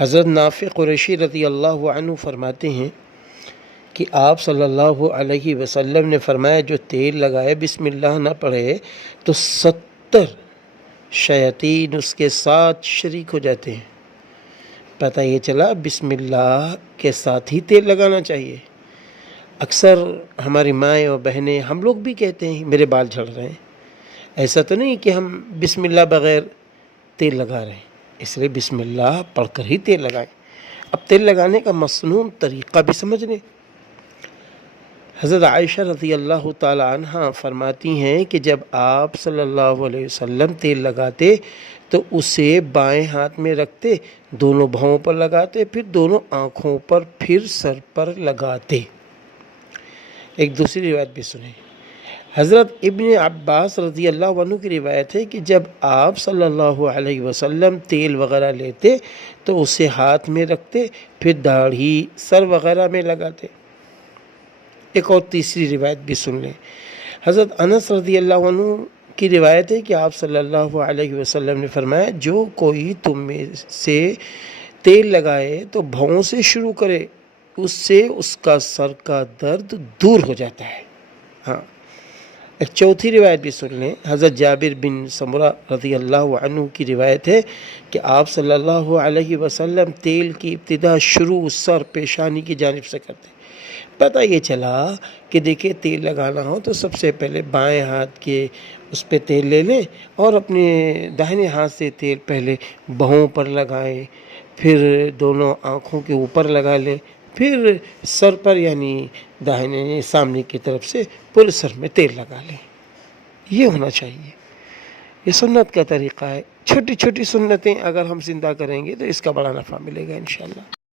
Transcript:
حضرت نافع قریشی رضی اللہ عنہ فرماتے ہیں کہ آپ صلی اللہ علیہ وسلم نے فرمایا جو تیل لگائے بسم اللہ نہ پڑھے تو 70 شیاطین اس کے ساتھ شریک ہو جاتے ہیں۔ پتہ یہ چلا بسم اللہ کے ساتھ ہی تیل لگانا چاہیے۔ اکثر ہماری مائیں اور بہنیں ہم لوگ بھی کہتے ہیں میرے بال جھڑ رہے ہیں، ایسا تو نہیں کہ ہم بسم اللہ بغیر تیل لگا رہے ہیں، اس لیے بسم اللہ پڑھ کر ہی تیل لگائیں۔ اب تیل لگانے کا مصنون طریقہ بھی سمجھ لیں۔ حضرت عائشہ رضی اللہ تعالی عنہ فرماتی ہیں کہ جب آپ صلی اللہ علیہ وسلم تیل لگاتے تو اسے بائیں ہاتھ میں رکھتے، دونوں بھاؤں پر لگاتے، پھر دونوں آنکھوں پر، پھر سر پر لگاتے۔ ایک دوسری روایت بھی سنیں۔ حضرت ابن عباس رضی اللہ عنہ کی روایت ہے کہ جب آپ صلی اللہ علیہ وسلم تیل وغیرہ لیتے تو اسے ہاتھ میں رکھتے، پھر داڑھی، سر وغیرہ میں لگاتے۔ ایک اور تیسری روایت بھی سن لیں۔ حضرت انس رضی اللہ عنہ کی روایت ہے کہ آپ صلی اللہ علیہ وسلم نے فرمایا جو کوئی تم میں سے تیل لگائے تو بھاؤں سے شروع کرے، اس سے اس کا سر کا درد دور ہو جاتا ہے۔ ہاں، ایک چوتھی روایت بھی سن لیں۔ حضرت جابر بن سمرہ رضی اللہ عنہ کی روایت ہے کہ آپ صلی اللہ علیہ وسلم تیل کی ابتدا شروع سر پیشانی کی جانب سے کرتے۔ پتہ یہ چلا کہ دیکھیں تیل لگانا ہو تو سب سے پہلے بائیں ہاتھ کے اس پہ تیل لے لیں اور اپنے داہنے ہاتھ سے تیل پہلے بہوں پر لگائیں، پھر دونوں آنکھوں کے اوپر لگا لیں، پھر سر پر یعنی داہنے سامنے کی طرف سے پورے سر میں تیل لگا لیں۔ یہ ہونا چاہیے، یہ سنت کا طریقہ ہے۔ چھوٹی چھوٹی سنتیں اگر ہم زندہ کریں گے تو اس کا بڑا نفع ملے گا انشاءاللہ۔